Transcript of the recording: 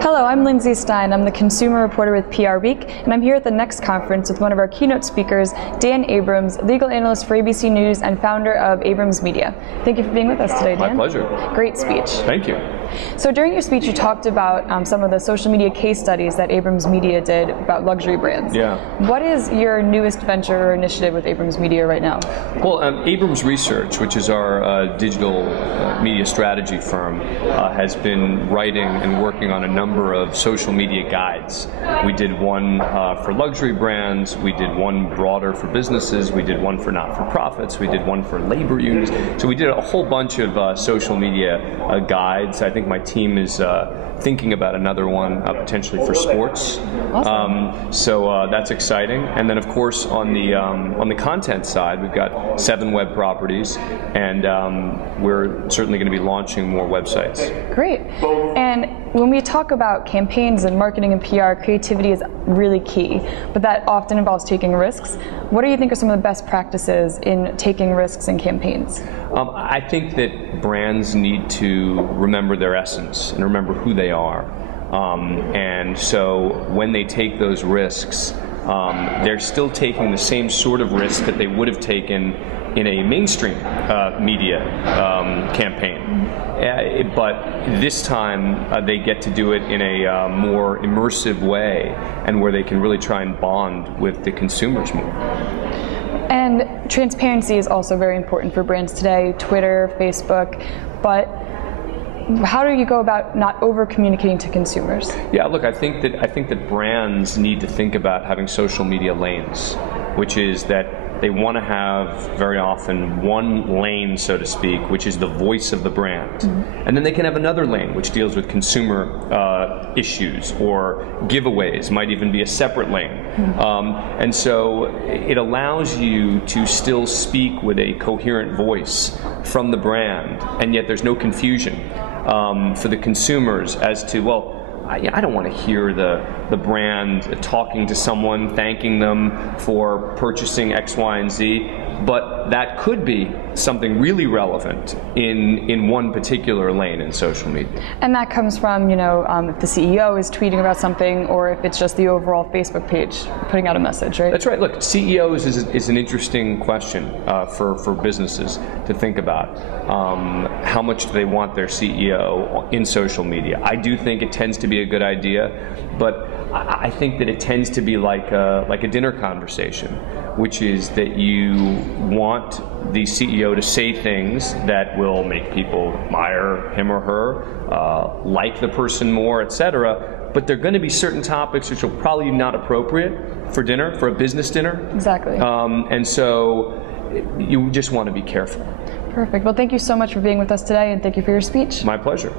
Hello, I'm Lindsay Stein. I'm the consumer reporter with PR Week, and I'm here at the Next conference with one of our keynote speakers, Dan Abrams, legal analyst for ABC News and founder of Abrams Media. Thank you for being with us today, Dan. My pleasure. Great speech. Thank you. So during your speech, you talked about some of the social media case studies that Abrams Media did about luxury brands. Yeah. What is your newest venture or initiative with Abrams Media right now? Well, Abrams Research, which is our digital media strategy firm, has been writing and working on a number of social media guides. We did one for luxury brands, we did one broader for businesses, we did one for not-for-profits, we did one for labor unions. So we did a whole bunch of social media guides. I think my team is thinking about another one potentially for sports. Awesome. So that's exciting. And then, of course, on the content side, we've got 7 web properties, and we're certainly going to be launching more websites. Great. And when we talk about campaigns and marketing and PR, creativity is really key, but that often involves taking risks. What do you think are some of the best practices in taking risks in campaigns? I think that brands need to remember their essence and remember who they are. And so when they take those risks, they're still taking the same sort of risk that they would have taken in a mainstream media campaign. But this time they get to do it in a more immersive way, and where they can really try and bond with the consumers more. And transparency is also very important for brands today, Twitter, Facebook, but how do you go about not over-communicating to consumers? Yeah, look, I think that brands need to think about having social media lanes, which is that they want to have very often one lane, so to speak, which is the voice of the brand. Mm-hmm. And then they can have another lane which deals with consumer issues, or giveaways might even be a separate lane. Mm-hmm. And so it allows you to still speak with a coherent voice from the brand, and yet there's no confusion for the consumers as to, well, I don't want to hear the brand talking to someone, thanking them for purchasing X, Y, and Z, but that could be something really relevant in one particular lane in social media. And that comes from, if the CEO is tweeting about something, or if it's just the overall Facebook page putting out a message, right? That's right. Look, CEOs is an interesting question for businesses to think about. How much do they want their CEO in social media? I do think it tends to be a good idea, but I think that it tends to be like a dinner conversation, which is that you want the CEO to say things that will make people admire him or her, like the person more, etc. But there are going to be certain topics which are probably not appropriate for dinner, for a business dinner. Exactly. And so you just want to be careful. Perfect. Well, thank you so much for being with us today, and thank you for your speech. My pleasure.